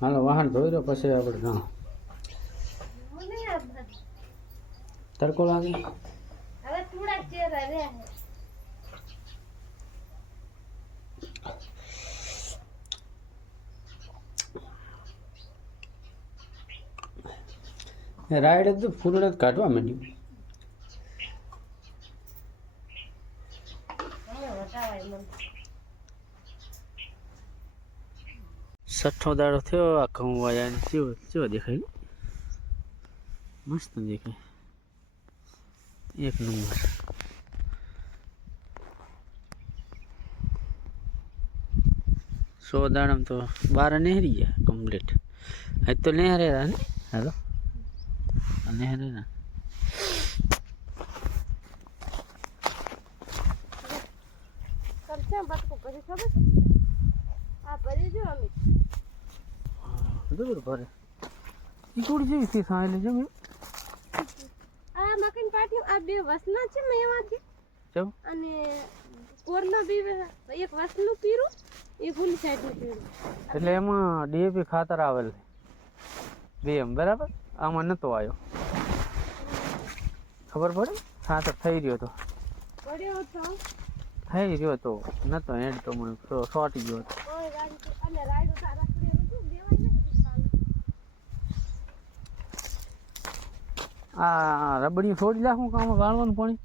હાલો વાહન ધોઈ રહ્યો પછી આપણે જાણ તડકો લાગે હવે થોડા ચેરા રે રાઈડ તો ફૂલડે કાઢવા માંડ્યું છઠ્ઠો દાડો થયો આ ઘઉં વાયા કેવો દેખાય મસ્ત દેખાય એક નંબર સો દાડમ તો બાર નહેરી ગયા કમ્પ્લીટ આજ તો નહેરેલા ને હાલો નહેરેલા કરશે બટકો કરી ખબર છે આ ભરી જો અમે જરૂર ભરે ઈ થોડી જેવી ફીસ આવેલી છે આ મકન પાટ્યું આ બે વસના છે મેં એમાંથી ચમ અને કોરના બી એક વસનું પીરું એક ઓલી સાઈડનું પીરું એટલે એમાં ડીએપી ખાતર આવેલ બે એમ બરાબર આમાં નતો આવ્યો ખબર પડે ખાતર થઈ રહ્યો તો પડ્યો તો થઈ રહ્યો તો નતો હેડ તો મને શોર્ટી ગયો હતો ઓય રાઈડ અને રાઈડ ઉતા રાખડેલું તો દેવાય ને આ રબડી છોડી નાખું કામ વાળવાનું પાણી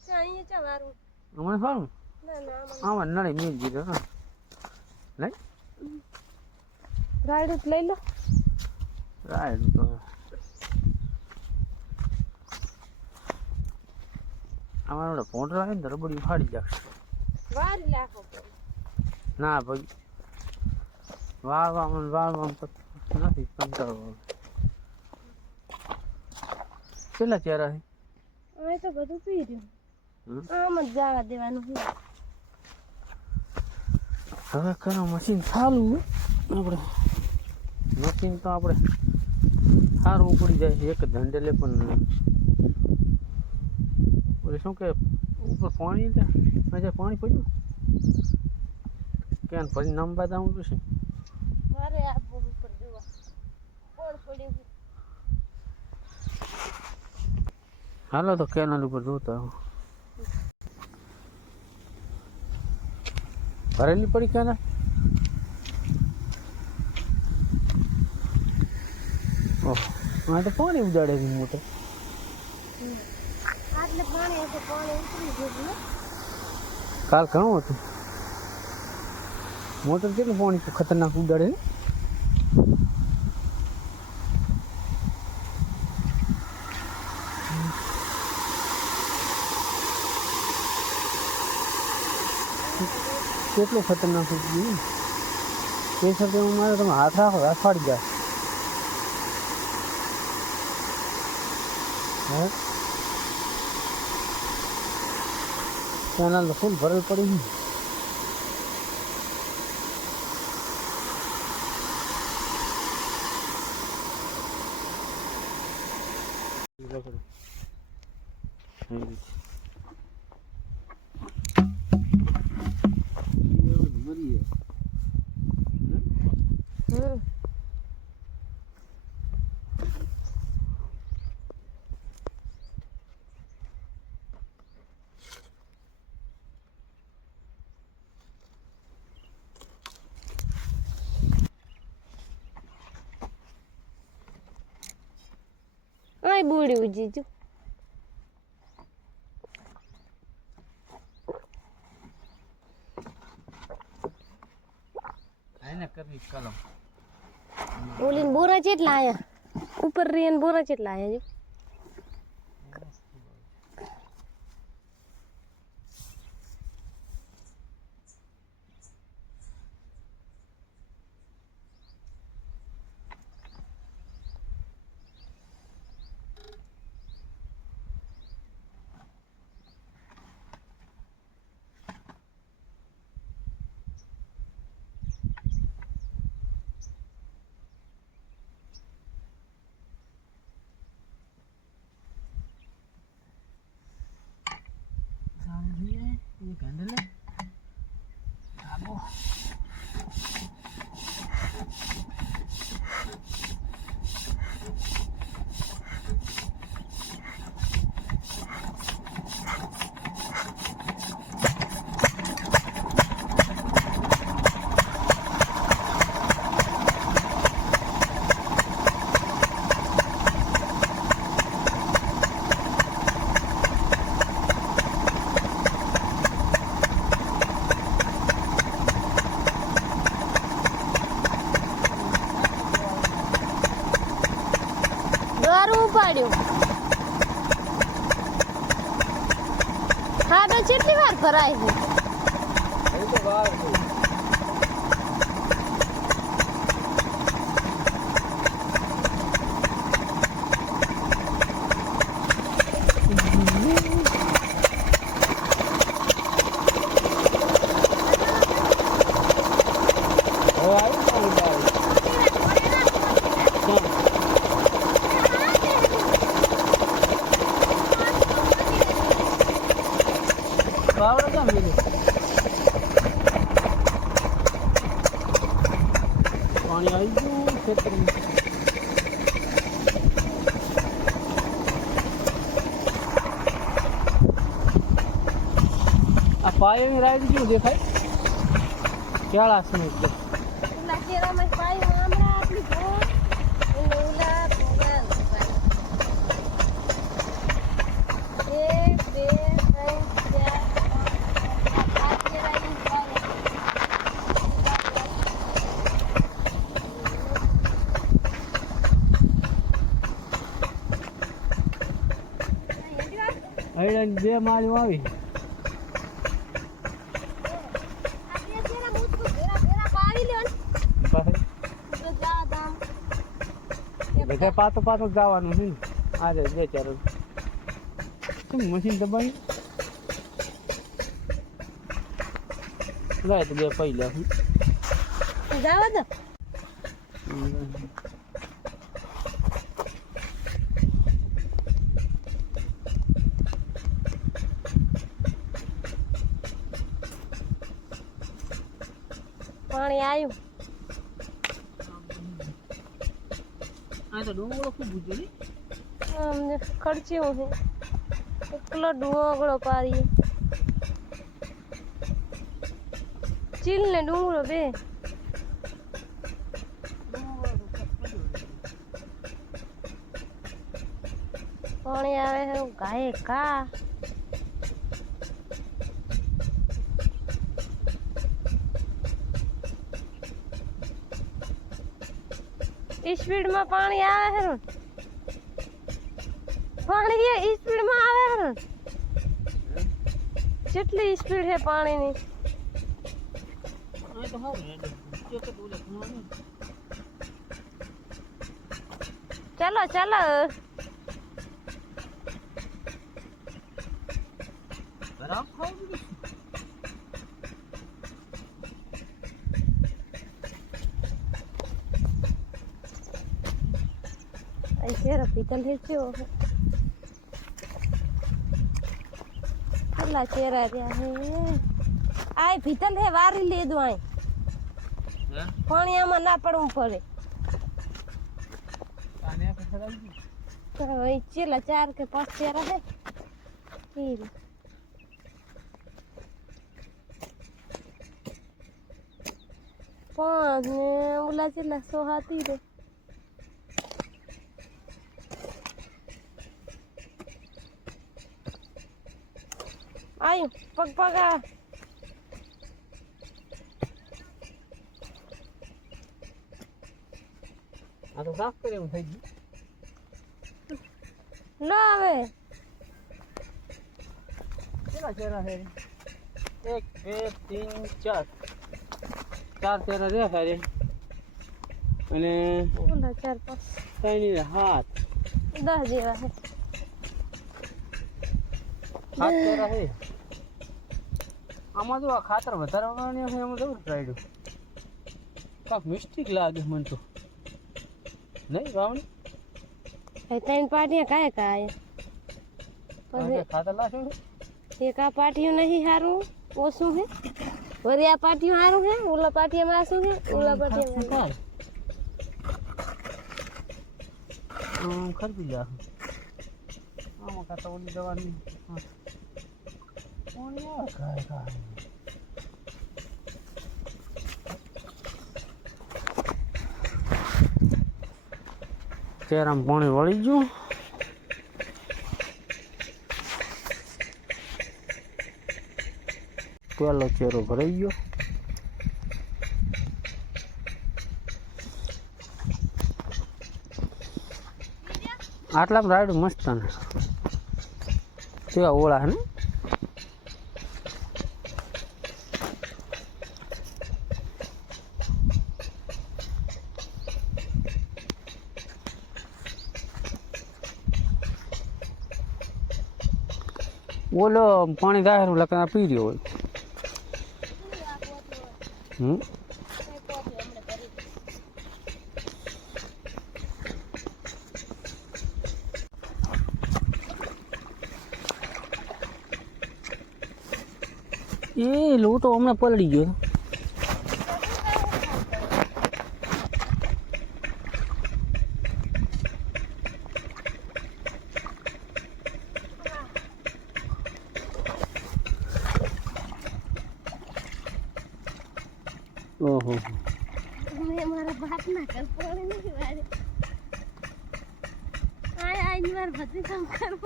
ચા અહીંયા ચા વારું હમણાં સારું ના ના આમાં નળી મિલ જીધો ને લઈ રાઈડ લઈ લો રાઈડ તો અમારે પોંટર આવે ને રબડી ફાડી જશે વારી લાખો ના ભાઈ વાળવામાં નથી કંટાળો કેટલા ચહેરા છે હવે તો બધું પી રહ્યું આમ જ જવા દેવાનું હવે કરો મશીન ચાલુ આપણે મશીન તો આપણે સારું ઉપડી જાય છે એક ધંડેલે પણ ઓલે શું કે ઉપર પાણી પાણી પડ્યું ક્યાં પછી નંબર આવું છે મારે આ ઉપર જોવા કોણ પડ્યું હાલો તો કેનાલ ઉપર જોતા ભરેલી પડી કેનાલ ઓહ હા તો પાણી ઉજાડે છે મોટે આટલે પાણી હશે પાણી ઉતરી ગયું કાલ ઘણું હતું મોટર કેટલું પાણી ખતરનાક ઉડાડે કેટલું ખતરનાક ઉડ્યું એ સાથે મારે તમે હાથ રાખો અઠવાડી જાય હે કેનાલ તો ફૂલ ભરેલ પડી ગઈ આય બુડ્યું જીજુ ઓલીન બોરા જેટલા આયા ઉપર રીન બોરા જેટલા આયા જો ઉપાડ્યો. હા બે કેટલી વાર ભરાય છે. એ તો વાર છે. પાણી આવી ગયું ખેતરમાં. આ પાયાની રાઈડ કેવું દેખાય? કેળા છે એટલે ઉલા કેરામાં પાઈ હમણાં આટલી ભો એટલે ઉલા ભોગા એક બે ત્રણ ચાર પાંચ કેરાની પાઈ. હૈડાની 2 માળીઓ આવી. બધા પાતો પાતો જવાનું છે ને આજે 2-4 કેમ મશીન દબાવી લાય તો 2 પૈ લે જવા દો. પાણી આવ્યું. આ તો ડુંગળો ખૂબ બુજો ને અમને ખર્ચ્યું છે એકલો ડુંગળો પાડીએ. ચીલ ને ડુંગળો બે પાણી આવે છે ગાય કા. સ્પીડમાં પાણી આવે છે. પાણી સ્પીડમાં આવે છે. કેટલી સ્પીડ છે પાણીની. આ તો હારું કે બોલે ઘણો ચાલો ચાલો બરાબર ખાવ દીધું. ऐसे पीतल है जो अल्लाह चेहरा दिया है आए पीतल है वारी ले दो आए पानी में ना पड़ू पड़े पानी पे खड़ा तो वही चला 4 के 5 चेहरा है फिर 5 ने उला चला 100 हाथी रे आयो पग पगा આ તો સાફ કરે એવું થઈ ગયું. लो आवे કેટલા ચહેરા છે? 1 2 3 4 ચહેરા દેખાય છે અને उला 4 5 ત્રણ હાથ 10 जेवा है 7 ચહેરા છે. આમાં જો આ ખાતર વધારે વગાડ્યું છે એમાં જવું રાયડું કાંક મિસ્ટેક લાગે મને તો નહીં વાવણી तीन पार्टियां काहे का है ખાતર લાશો एक आ पार्टियों नहीं हारू वो शू है और या पार्टियों हारू है उला पार्टियां में आसू है उला पार्टियां में ખરીદી જા આમાં કાંતો ઓલી દવાની કોણ યાર કાય કાય ચહેરામાં પાણી વળી ગયું. પેલો ચહેરો ભરાઈ ગયો. આટલામાં રાયડું મસ્ત ને કેવા ઓળા હે ને ઓલો પાણી દાહેરું લખના પી રહ્યો હોય એ લોટો હમણાં પલળી ગયો ઓહો मैं हमारा बात ना कर पड़े नहीं वाले आय मार भती काम करो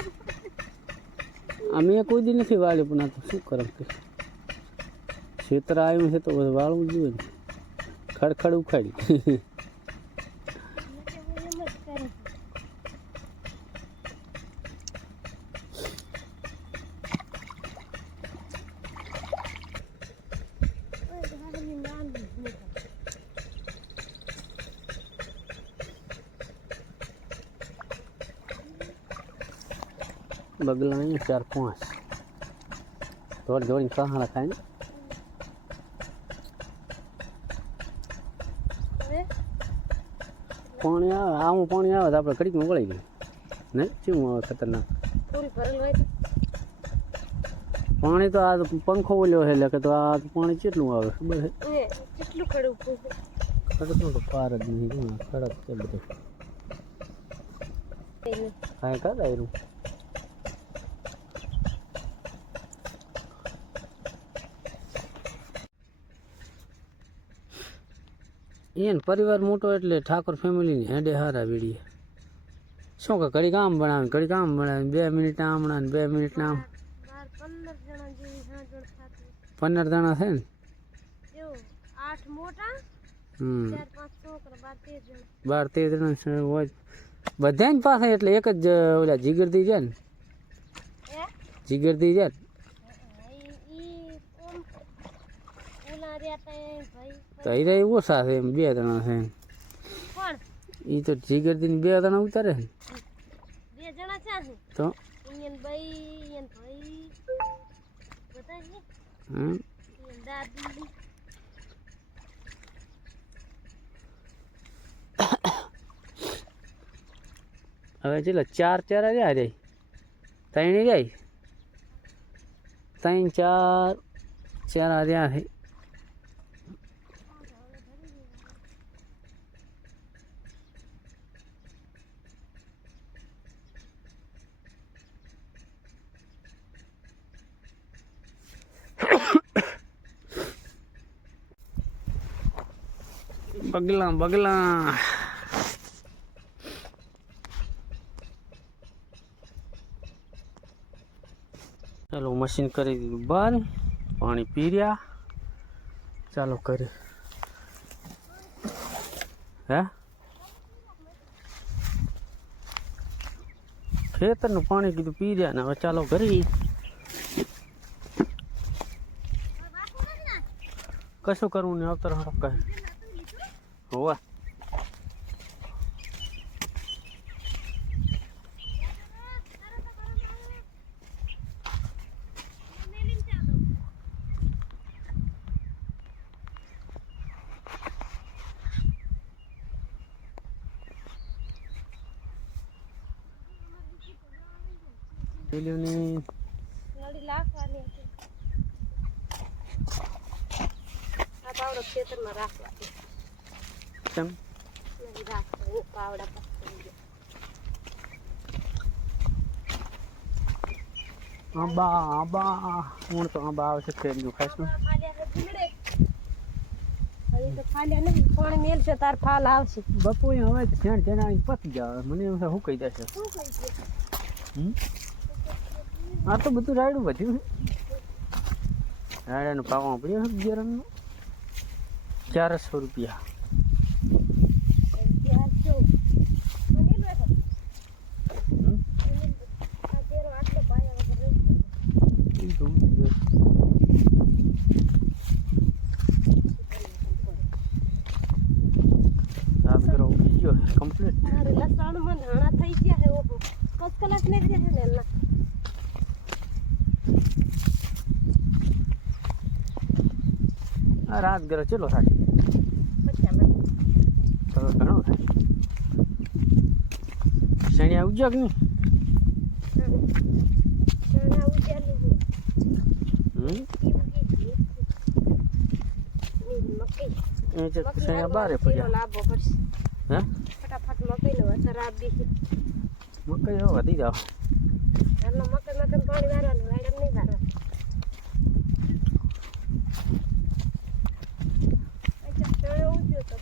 અમે કોઈ દી નથી વાળ્યું પણ આ તો શું કરે ખેતર આવ્યું છે તો વાળવું જોઈએ ને ખડખડ ઉખાડી बगला नहीं 4-5 थोड़ी थोड़ी कहाँ रखा है पानी आम पानी आवे तो आप कड़ी में वળી ગયું નહીં શું આવે ખતરનાક પૂરી ભરેલ હોય પાણી તો આ પંખો ઓલ્યો છે એટલે કે તો આ પાણી કેટલું આવે ખબર છે કેટલું ખડું ખડકનું તો પાર જ નહીં ખડક છે બધું કાંઈ કાંઈ આવ્યું એને પરિવાર મોટો એટલે ઠાકોર ફેમિલીની હેડે હારા વીડીએ શું કે ઘડી કામ બનાવે 2 મિનિટ આમણા ને 2 મિનિટ ના 15 જણા છે ને 8 મોટા 4-5 છોકરા 12-13 જણા હોય બધાની પાસે એટલે એક જ ઓલા જીગરદી છે ને જીગરદી છે તો એ રહી ઓછા છે એમ 2 જણા છે એ તો જીગરદી ની 2 જણા ઉતારે ને 2 જણા છે તો હવે ચલો 4 રહ્યા રે 3 જાય 3-4 રહ્યા છે બગલા ચાલો મશીન કરી દીધું બંધ પાણી પી રહ્યા ચાલો કરી હે ખેતરનું પાણી કીધું પી રહ્યા ને હવે ચાલો કરી કશું કરવું નહીં અવતર કહે હોવા પેલીની નળી લાખવાની હતી આ પાવડો ખેતરમાં રાખવા કેમ નળી રાખવાની પાવડા પકડી આંબા હું તો આંબા આવશે કેરીઓ ખાઈશું હજી તો ફાલ્યા નહીં પાણી મેલશે તાર ફાલ આવશે બપોરે હવે જ્યાં જ્યાં આવીને પતી જાય મને એવું શું કહી દેશે શું કહી છે આ તો બધું રાયડું વધ્યું છે રાયડાનું પાવા પડ્યો છે બિયારણનું 400 રૂપિયા કમ્પ્લીટ. મારે લસણમાં ધાણા થઈ ગયા છે ઓહો કસ કલાક ને ગયા છે ને આ રાત ગરે ચેલો થાય તો ઘણો થાય. શેણી ઉજ્યા કે નહીં? શેણા બારે પડ્યા. લાભો પડશે હે ફટાફટ મકઈ નો અસર આપી છે મકઈ હવે વધી જાવ. હાલો મકઈ પાણી વારવાનું વાડમ નહીં વારવાનું અચ્છા ચણે ઉજ્યો તો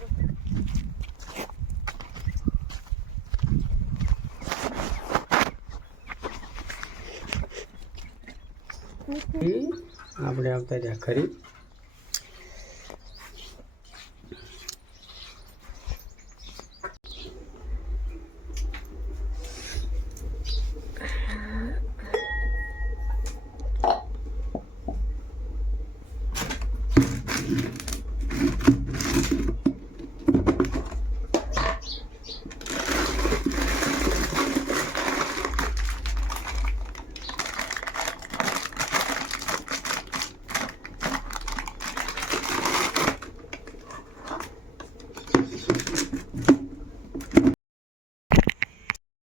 આપણે આવતા રહ્યા ખરી.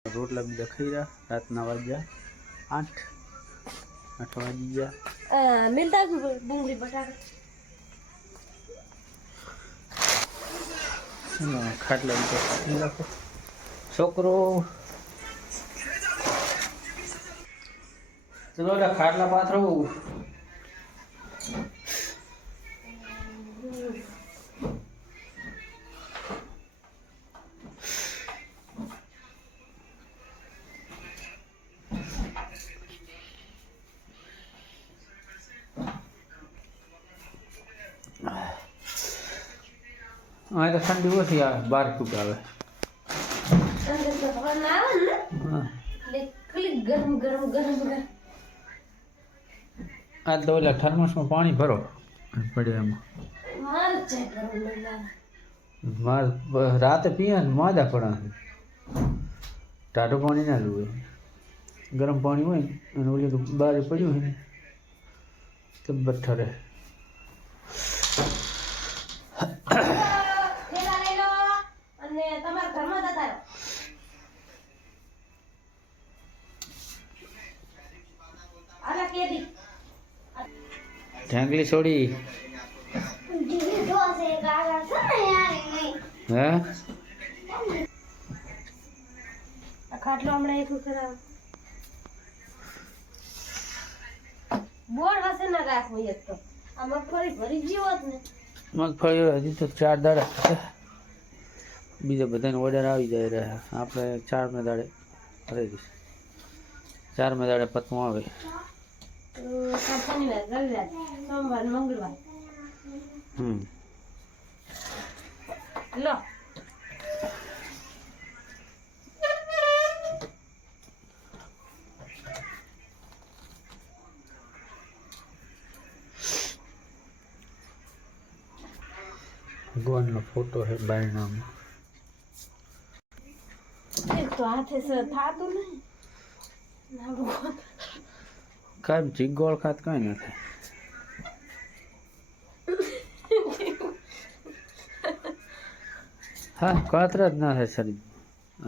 રોટલા બીજા ખાઈ રહ્યા. રાતના વાગ્યા 8 વાગી ગયા. મિલતા ડુંગળી બટાકા ખાટલા બીજા રાખો. છોકરો ખાટલા પાથરો. હા તો ઠંડી ઓછી આવે, 12 ફૂટ આવે. આ તો ઓલા થર્મસમાં પાણી ભરો પડે એમાં. રાતે પીએ ને માદા પડા. ટાઢું પાણી ના લુએ, ગરમ પાણી હોય ને અને ઓલી તો બહાર પડ્યું હોય ને તો બઠરે. ઢાંગલી છોડી હે ખાટલો હમણાં એક કરાવ બોર હશે ના રાખવું એક તો આ મગફળી ભરી ગયો હોત ને. મગફળી હજી તો 4 દાડા બીજા બધાને ઓર્ડર આવી જાય રહ્યા. આપણે 4 દાડે કરી દઈશ. 4 દાડે પતવું આવે. શનિવાર રવિવાર સોમવાર મંગળવાર લો ભગવાનનો ફોટો છે બાયણામાં. એક તો હાથે થાતું નહીં ના ભગવાન કાંઈ જીગોળ ખાત કાંઈ ન થાય. હા કાતરા જ ના થાય શરીર.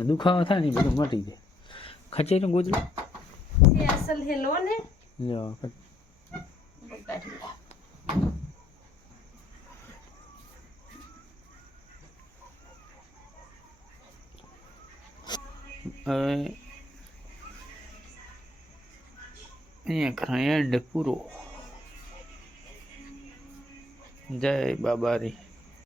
દુખાવો થાય ને બધું મટી જાય. ખચેરી ગોદરું ये असल है लोन है લ્યો. હવે અહીંયા એન્ડ પૂરો. જય બાબારી.